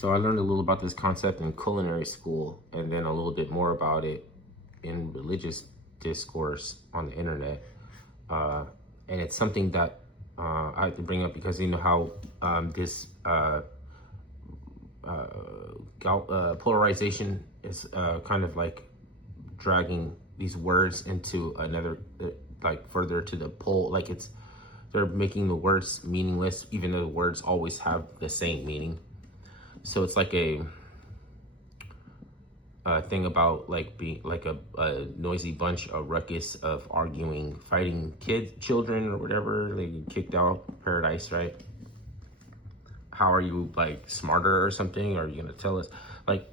So I learned a little about this concept in culinary school, and then a little bit more about it in religious discourse on the internet. And it's something that I have to bring up because you know how this polarization is kind of like dragging these words into another, like further to the pole. Like they're making the words meaningless, even though the words always have the same meaning. So it's like a thing about like being like a noisy bunch, a ruckus of arguing, fighting children or whatever. They get kicked out of paradise, right? How are you like smarter or something? Or are you gonna tell us like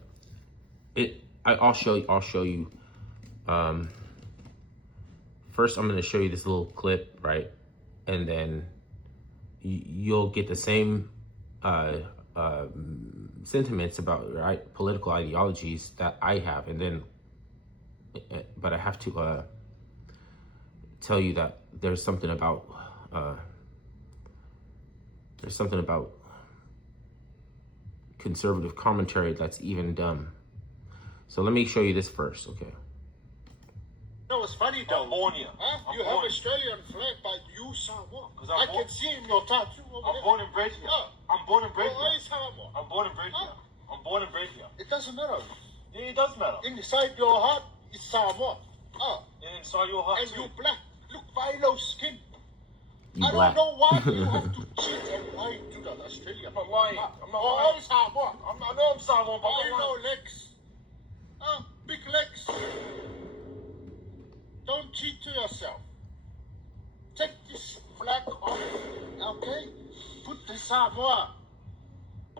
it? I'll show you. First, I'm gonna show you this little clip, right? And then you'll get the same sentiments about political ideologies that I have, and then, but I have to tell you that there's something about conservative commentary that's even dumb. So let me show you this first, okay? No, it's funny though. I'm born here. Huh? You have Australian flag, but you Samoa. I born- can see in your tattoo over I'm there. born and bred here. I'm born and bred Why here. is Samoa? I'm born and bred here. I'm born and bred here. It doesn't matter. Yeah, it does matter. Inside your heart is Samoa. And inside your heart And too. you black. Look, Philo skin. You I black. don't know why you have to cheat and lie to the Australian. I'm not lying. I'm not Why lying. is Samoa? I know I'm Samoan, but Why I'm not no lying. legs? Big legs. Don't cheat to yourself. Take this flag off, okay? Put the Samoa.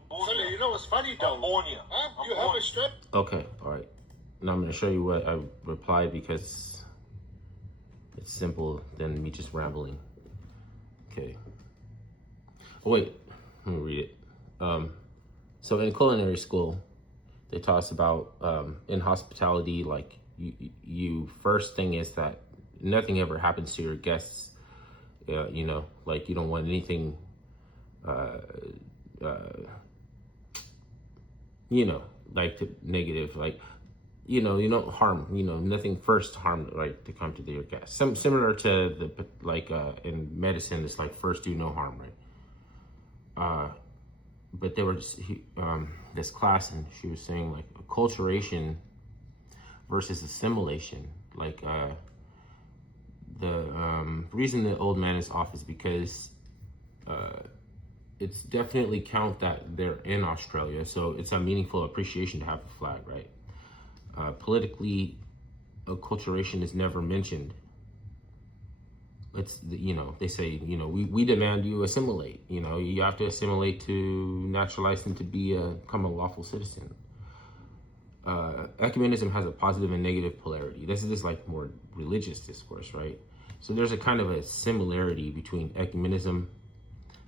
So you know what's funny though? I'm born here. Huh? I'm You have born. a strip? Okay, all right. Now I'm gonna show you what I replied because it's simple than me just rambling. Okay. Oh wait, let me read it. So in culinary school, they taught us about in hospitality, like you first thing is that nothing ever happens to your guests. You know, like you don't want anything. You know, like negative, like, you know, you don't harm, you know, nothing first harm, right, to come to your guests. Similar to the, like, in medicine, it's like first do no harm, right? But there was this class, and she was saying like acculturation versus assimilation. Like the reason the old man is off is because it's definitely count that they're in Australia, so it's a meaningful appreciation to have the flag, right? Politically, acculturation is never mentioned. It's, you know, they say, you know, we demand you assimilate. You know, you have to assimilate to naturalize and to become a lawful citizen. Ecumenism has a positive and negative polarity. This is just like more religious discourse, right? So there's a kind of a similarity between ecumenism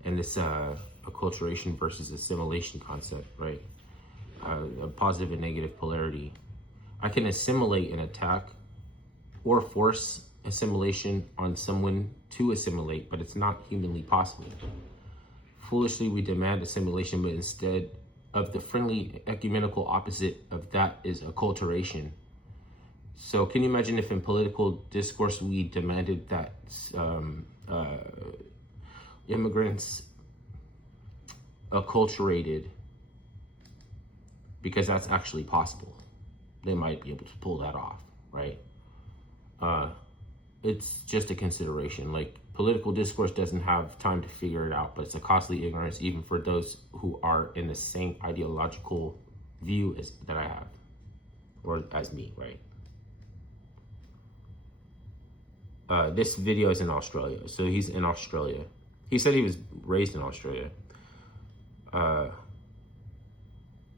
and this acculturation versus assimilation concept, right? A positive and negative polarity. I can assimilate an attack or force assimilation on someone to assimilate, but it's not humanly possible. Foolishly, we demand assimilation, but instead of the friendly ecumenical opposite of that is acculturation. So can you imagine if in political discourse we demanded that immigrants acculturated, because that's actually possible. They might be able to pull that off, right? It's just a consideration. Like political discourse doesn't have time to figure it out, but it's a costly ignorance even for those who are in the same ideological view as that I have, or as me, right? This video is in Australia, so he's in Australia. He said he was raised in Australia.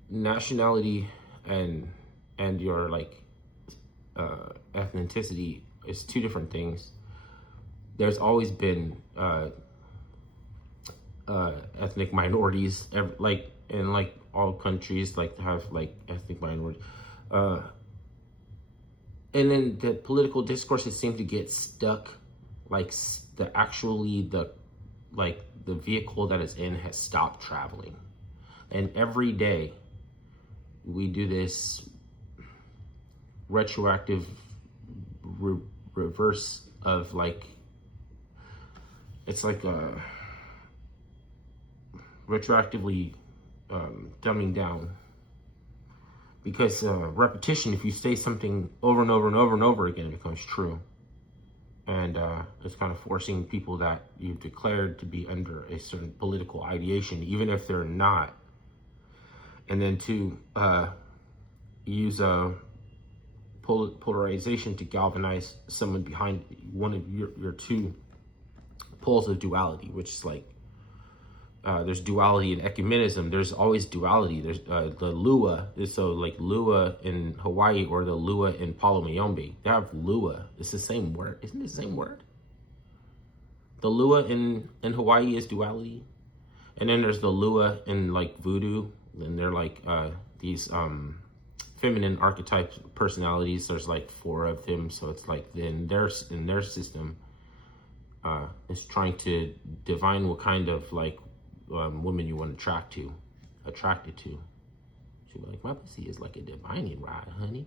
Nationality and your like ethnicity is two different things. There's always been ethnic minorities, like in like all countries, like to have like ethnic minorities. And then the political discourses seem to get stuck, like the vehicle that it's in has stopped traveling. And every day we do this retroactive reverse of like, it's like retroactively dumbing down, because repetition, if you say something over and over and over and over again, it becomes true. And it's kind of forcing people that you've declared to be under a certain political ideation, even if they're not, and then to use polarization to galvanize someone behind one of your two poles of duality, which is like, there's duality in ecumenism. There's always duality. There's the Lua. So like Lua in Hawaii or the Lua in Palo Mayombe. They have Lua. It's the same word. Isn't it the same word? The Lua in Hawaii is duality. And then there's the Lua in like voodoo. And they're like these feminine archetype personalities. There's like 4 of them. So it's like in their system, it's trying to divine what kind of like women you want to attracted to. She'll be like, my pussy is like a divining rod, honey.